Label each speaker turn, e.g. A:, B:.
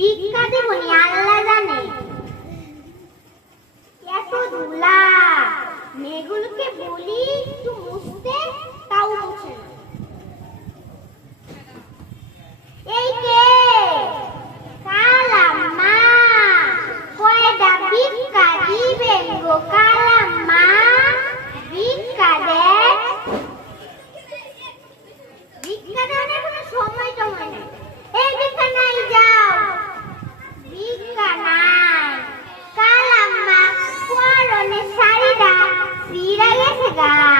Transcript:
A: ভিক্ষা দেবনি আল্লাহ জানে। এত ধুলা। মেয়েগুলোকে বলি একটু মুখ necesidad, si la necesidad.